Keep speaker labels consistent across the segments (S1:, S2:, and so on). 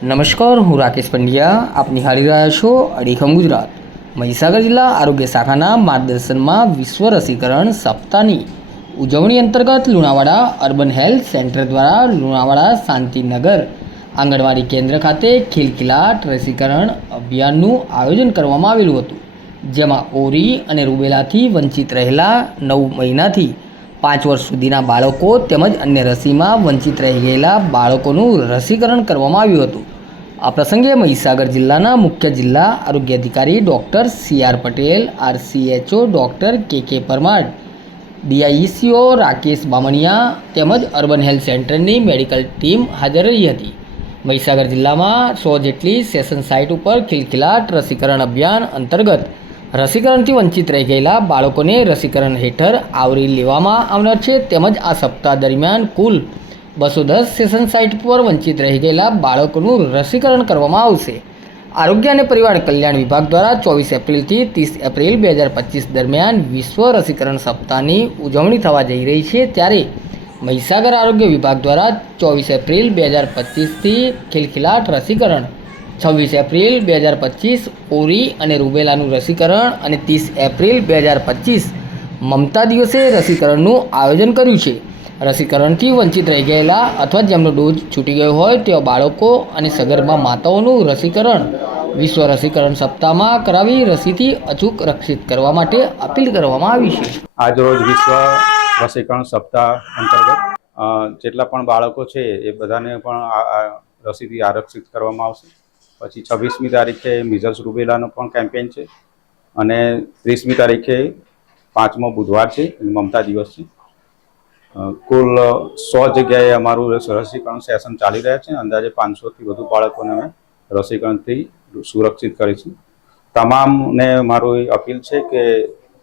S1: નમસ્કાર, હું રાકેશ પંડ્યા. આપ નિહાળી રહ્યા છો અડીખમ ગુજરાત. મહીસાગર જિલ્લા આરોગ્ય શાખાના માર્ગદર્શનમાં વિશ્વ રસીકરણ સપ્તાહની ઉજવણી અંતર્ગત લુણાવાડા અર્બન હેલ્થ સેન્ટર દ્વારા લુણાવાડા શાંતિનગર આંગણવાડી કેન્દ્ર ખાતે ખિલખિલાટ રસીકરણ અભિયાનનું આયોજન કરવામાં આવેલું હતું, જેમાં ઓરી અને રૂબેલાથી વંચિત રહેલા નવ મહિનાથી પાંચ વર્ષ સુધીના બાળકો તેમજ અન્ય રસીમાં વંચિત રહી ગયેલા બાળકોનું રસીકરણ કરવામાં આવ્યું હતું. આ પ્રસંગે મહીસાગર જિલ્લાના મુખ્ય જિલ્લા આરોગ્ય અધિકારી doctor C R Patel, RCHO doctor K K Parmar, DICO Rakesh Bamaniya તેમજ અર્બન હેલ્થ સેન્ટરની મેડિકલ ટીમ હાજર રહી હતી. મહીસાગર જિલ્લામાં સો જેટલી સેશન સાઇટ ઉપર ખિલખિલાટ રસીકરણ અભિયાન અંતર્ગત રસીકરણથી વંચિત રહી ગયેલા બાળકોને રસીકરણ હેઠળ આવરી લેવામાં આવનાર છે. તેમજ આ સપ્તાહ દરમિયાન કુલ બસો દસ સેશન સાઇટ પર વંચિત રહી ગયેલા બાળકોનું રસીકરણ કરવામાં આવશે. આરોગ્ય અને પરિવાર કલ્યાણ વિભાગ દ્વારા ચોવીસ એપ્રિલથી ત્રીસ એપ્રિલ બે હજાર પચીસ દરમિયાન વિશ્વ રસીકરણ સપ્તાહની ઉજવણી થવા જઈ રહી છે ત્યારે મહીસાગર આરોગ્ય વિભાગ દ્વારા ચોવીસ એપ્રિલ બે હજાર પચીસથી ખિલખિલાટ રસીકરણ, છવ્વીસ એપ્રિલ બે હજાર પચીસ ઓરી અને રૂબેલાનું રસીકરણ અને ત્રીસ એપ્રિલ બે હજાર પચીસ મમતા દિવસે રસીકરણનું આયોજન કર્યું છે. રસીકરણથી વંચિત રહી ગયેલા અથવા જેમનો ડોઝ છૂટી ગયો હોય તેવા બાળકો અને સગર્ભા માતાઓનું રસીકરણ, વિશ્વ રસીકરણ સપ્તાહમાં કરાવી રસીથી અચૂક રક્ષિત કરવા માટે અપીલ કરવામાં આવી છે.
S2: આજરોજ વિશ્વ રસીકરણ સપ્તાહ અંતર્ગત જેટલા પણ બાળકો છે એ બધાને પણ રસીથી આરક્ષિત કરવામાં આવશે. પછી છવ્વીસમી તારીખે મિઝલ્સ રૂબેલાનો પણ કેમ્પેન છે અને ત્રીસમી તારીખે પાંચમો બુધવાર છે મમતા દિવસ છે. કુલ સો જગ્યાએ અમારું રસીકરણ સેશન ચાલી રહ્યા છે. અંદાજે પાંચસોથી વધુ બાળકોને અમે રસીકરણથી સુરક્ષિત કરીશું. તમામને મારું અપીલ છે કે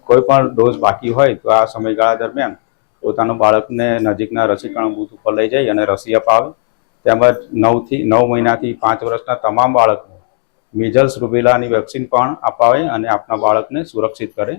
S2: કોઈ પણ ડોઝ બાકી હોય તો આ સમયગાળા દરમિયાન પોતાનું બાળકને નજીકના રસીકરણ બૂથ ઉપર લઈ જઈ અને રસી અપાવે. તેમજ નવથી, નવ મહિનાથી પાંચ વર્ષના તમામ બાળકને મિઝલ્સ રૂબેલાની વેક્સિન પણ અપાવે અને આપના બાળકને સુરક્ષિત કરે.